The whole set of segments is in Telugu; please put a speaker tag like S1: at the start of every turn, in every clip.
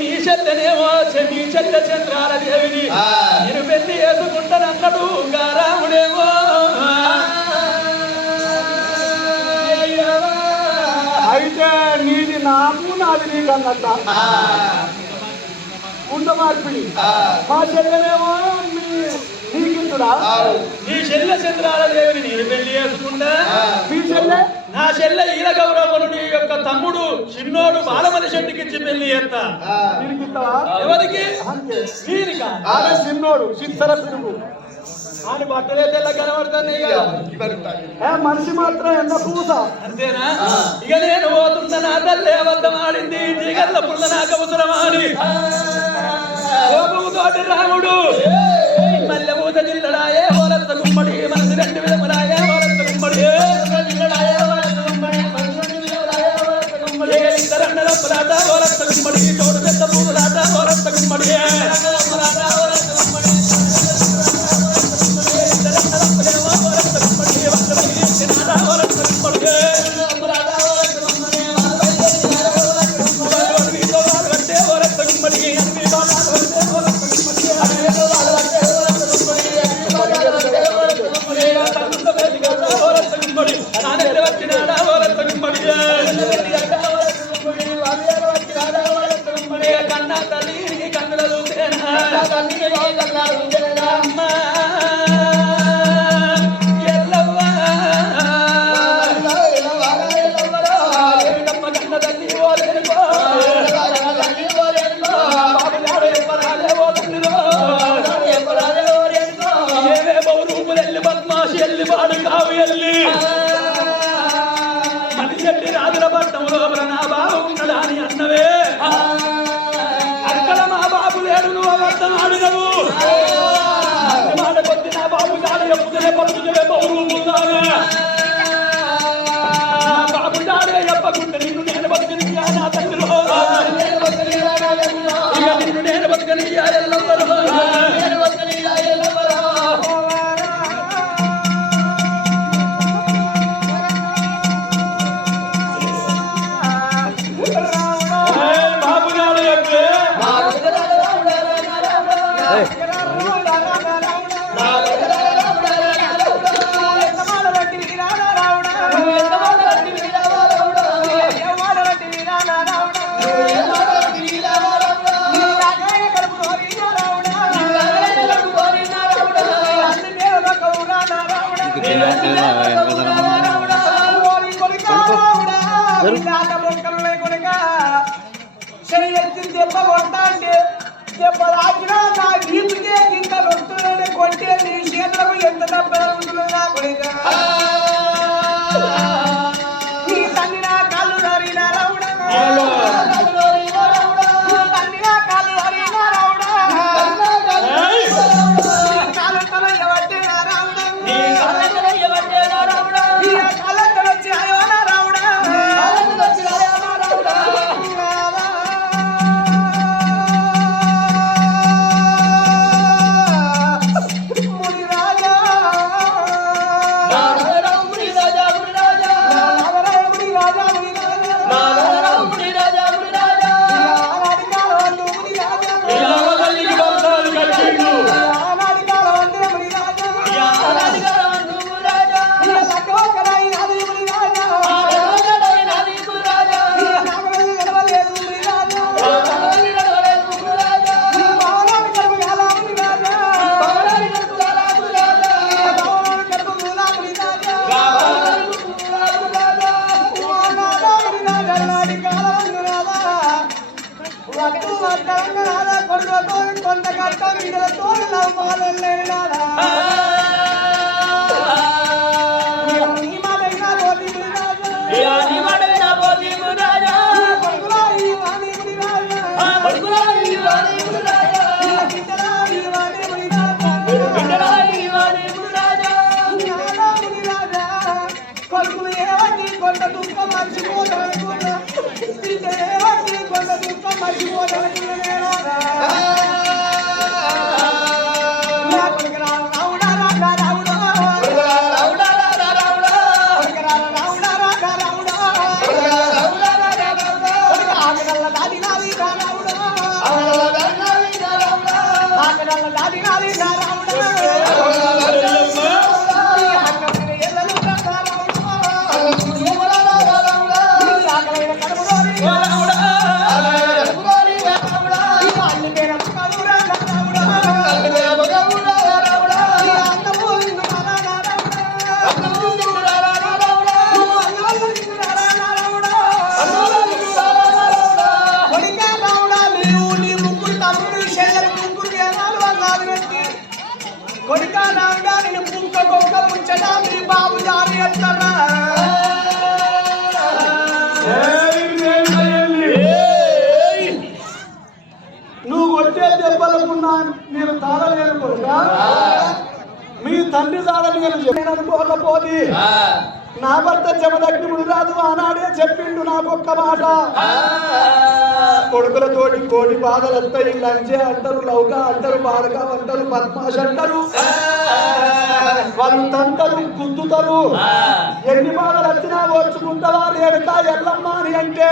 S1: మీ చెల్లెనేమో మీ చెల్ల
S2: చంద్రాలదేవిని
S1: మీరు పెళ్ళి చేసుకుంటానన్నాడు గారాముడేమో.
S3: అయితే నీది నాకు నాది
S2: నీకన్నట్ట.
S3: ఉండ మార్పిడి. మా చెల్లెనేమో మీ
S2: నీకింతుడా?
S1: మీ చెల్లె చంద్రాలదేవిని నేను పెళ్ళి చేసుకుంటా.
S3: మీ చెల్లె
S1: నా చెల్లె ఈల గౌరవం తమ్ముడు చిన్నోడు బాలమని శెట్టికి ఇచ్చి
S2: పెళ్ళి
S3: ఎంత
S1: ఎవరికి?
S3: చిన్నోడు
S1: బట్టలే తెల్ల
S3: మనిషి మాత్రం ఎంత పూత
S1: అంతేనా? ఇక నేను పోతున్న నా ఆడింది. పుల్ల రాముడు మొత్తం అడుగవు మాట కొద్ది నా బాబు చాలా ఎప్పుడే పడుతుండే బహురు ఉందాగా
S3: దెబ్బ కొడతా అంటే దెబ్బ రాకినా నా వీపుకే ఇంకా వస్తున్నాయి కొట్టే నీ చేతులకు ఎంత డబ్బు ఉంటుంది నా
S2: Thank you. అనుకోకపోతే నా భర్త చెమదగ్నిముడు రాదు ఆనాడే చెప్పిండు నాకొక్క మాట. కొడుకులతోటి కోటి బాధలు వస్తాయి లంచే అంటారు లౌక అంటారు బాలక అంటారు పద్మాష అంటారు. వాళ్ళు గుద్దుతారు. ఎన్ని బాధలు వచ్చినా ఓర్చుకుంటావా రేణుక ఎల్లమ్మ అని అంటే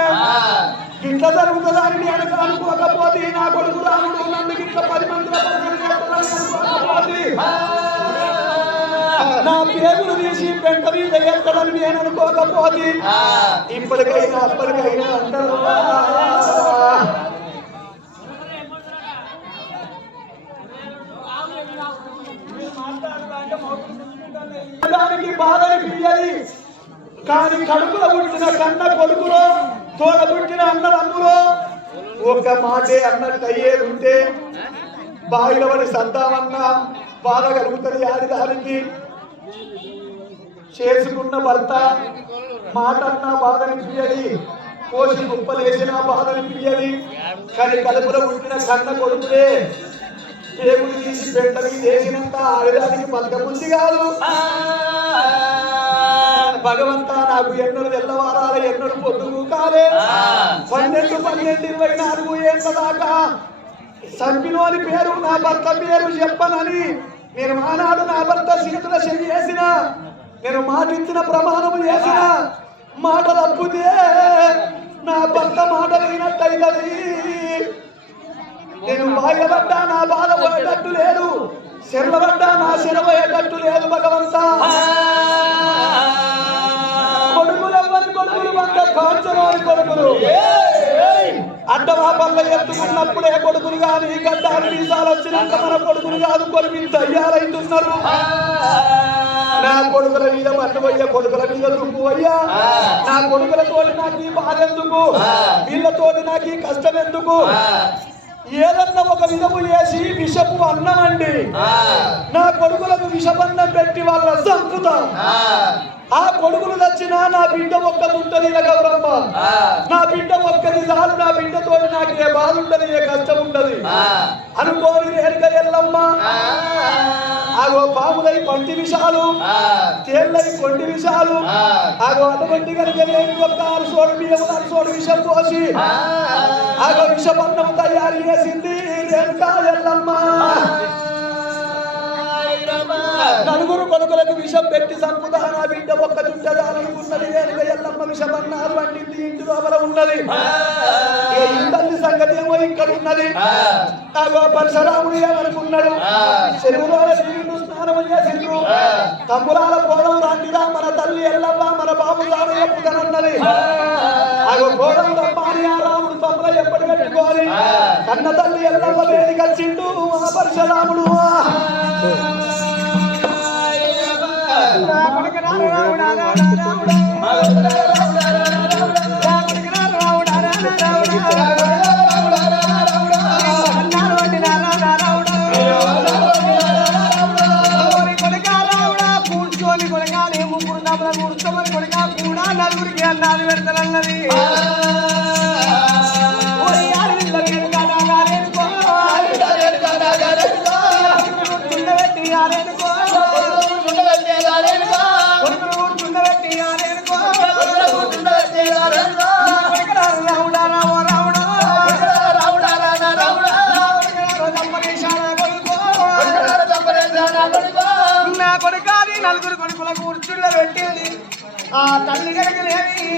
S2: ఇట్లా జరుగుతుందని నేను అనుకోకపోతే నా కొడుకు రాముడు నన్ను ఇట్లా పది అనుకోకపోతే. నా పేగులు తీసి పెంట మీద ఎత్తడని నేను అనుకోకపోతే ఇప్పటికైనా అప్పటికైనా అంటారు దానికి బాధ అనిపించాలి కానీ కడుపులో పుట్టిన కన్న కొడుకులో తోడ పుట్టిన అన్నదమ్ములో ఒక మాటే అన్నట్టు అయ్యేది ఉంటే బావిలో పడి సంతామన్నా బాధ కలుగుతుంది ఆడిదానికి చేసుకున్న భర్త మాట అన్నా బాధ అనిపించది కోసి కుప్పలేసిన బాధ అనిపించది కానీ కడుపులో పుట్టిన కన్న కొడుకులే దేవుడు తీసి పెంట మీద వేసినంత ఆడదానికి బతకబుద్ధి కాదు. భగవంతా నాకు ఎన్నడు తెల్లవారాల ఎన్నడు పొద్దుగు కాలే పన్నెండు పన్నెండు ఇరవై నాలుగు ఏళ్ళ దాకా సంపిలోని పేరు నా భర్త పేరు చెప్పనని నేను ఆనాడు నా భర్త సీతుల చెయ్యి వేసిన నేను మాట ఇచ్చిన ప్రమాణం చేసిన మాట తప్పితే నా భర్త మాట వినట్టయినది నేను బాధపడ్డా నా బాధ పోయేటట్టు లేదు. శరవడ్డా నా శరవయ్యేటట్టు లేదు భగవంతా. కొడుకులెవ్వరి కొడుకులు వంద కొడుకులు అడ్డవాపల్ల ఎత్తుకున్నప్పుడే కొడుకులు కాదు ఈ గడ్డాలు మీసాలు వచ్చినాక మన కొడుకులు కాదు కొన్ని తయ్యారైతున్నారు నా కొడుకుల మీద మట్టుపోయ్యా కొడుకుల మీద దుమ్ము అయ్యా నా కొడుకులతోటి నాకు ఈ బాధ ఎందుకు వీళ్ళతోటి నాకు ఈ కష్టం ఎందుకు? ఏదన్నా ఒక విధము చేసి విషపు అన్నం అండి. నా కొడుకులకు విషపన్నం పెట్టి వాళ్ళ చంపుతాం ఆ. కొడుకులు నచ్చినా నా బిడ్డ ఒక్కది ఉంటది గౌరమ్మ. నా బిడ్డ ఒక్కది చాలు నా బిడ్డతో నాకు ఏ బాధ ఉండదు ఏ కష్టం ఉండదు అనుకోని రేణుక ఎల్లమ్మ. ఆగో పాములై పంటి విషాలు తేళ్ళై కొండి విషాలు ఆగో అటువంటి కనుక లేని ఒక్క అరసోడు బియ్యం అరసోడు విషం పోసి. ఆగో విషపన్నం తయారు చేసింది రేణుక నలుగురు కొడుకులకు విషం పెట్టి సంపుదాన బిడ్డ ఒక్క చుట్టదాలనుకున్నది వెనుక ఎల్లమ్మ విషమన్నారు పండింది ఇంటి లోపల ఉన్నది. ఏ సంగతి ఏమో ఇక్కడ ఉన్నది. పరశురాముడు ఏమనుకున్నాడు? చెరువులో నీళ్ళు స్నానం చేసిండ్రు. తమ్ములాల పోవడం రాంటిదా మన తల్లి ఎల్లమ్మ మన బాబు రాడు ఎప్పుదనన్నది అగో పోవడం తప్ప రాముడు తమ్ముల ఎప్పటి పెట్టుకోవాలి? కన్న తల్లి ఎల్లమ్మ వేడికొచ్చిండు ఆ పరశురాముడు
S3: రాముడా రాముడా రాముడా. నలుగురు కొడుకుల కూర్చుండ పెట్టేది. ఆ తల్లి కనుక లేని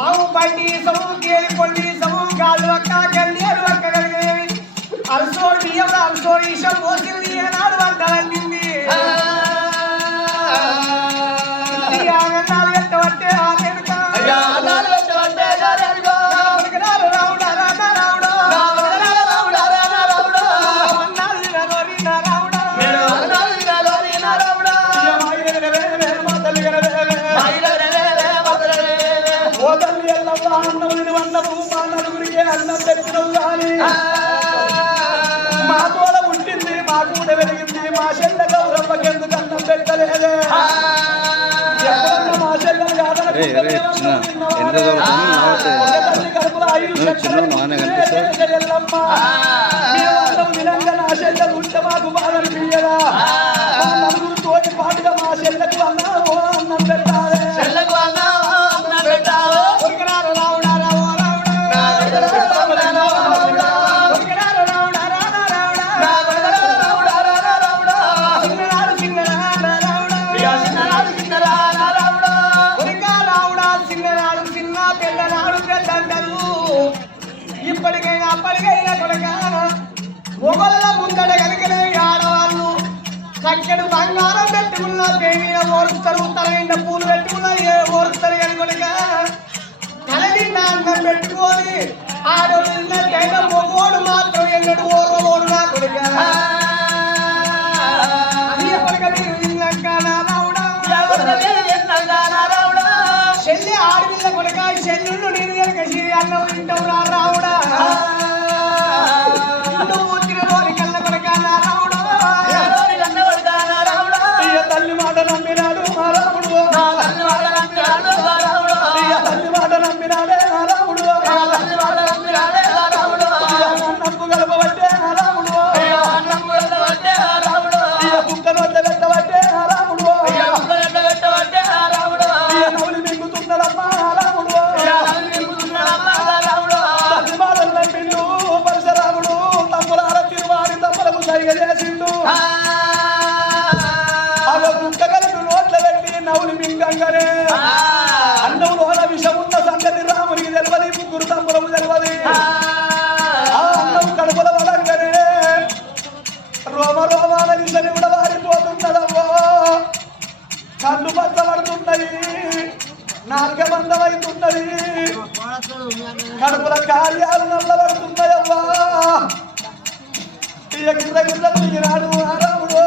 S3: ఆవు పండి సము గేలి పండి సము కాలు అక్క కన్నేరు అక్క కలిగేవి అలసోడు బియ్యం అలసోడు ఇషం పోసింది ఏనాడు వంటలండింది
S2: మా తోడ పుట్టింది మా కూడ వెలిగింది మా
S4: చెల్ల గౌరమ్మకెందుకు అన్నం
S2: పెట్టలేదే మా చెల్ల నా చెల్లెలు ఉంటే మాకు బాధ అనిపించదా? తోటి పాటుగా మా చెల్లెకు అన్నా
S3: పేమీన ఓరుస్తారు తల నిండా పూలు పెట్టుకున్న ఏ ఓరుస్తారు కనుకొనక తల నిండా అన్నం పెట్టుకొని ఆడోళ్ళు కైనా మొగోడు మాత్రం ఎన్నడు నా కొడుక. మీరు విన్నాక నా రావుడా? చెల్లి ఆడపిల్ల కొడుక చెల్లుళ్ళు నేను కనుక అన్నం తింటావు నా రావుడా?
S2: పింఛని కూడా వాడిపోతున్నదవ్వో కళ్ళు బద్దబడుతున్నది నాలుగ బంధమవుతున్నది కడుపుల కార్యాలు నల్లబడుతున్నాయవ్వా తీయ కింద కింద తీరాడు రాముడు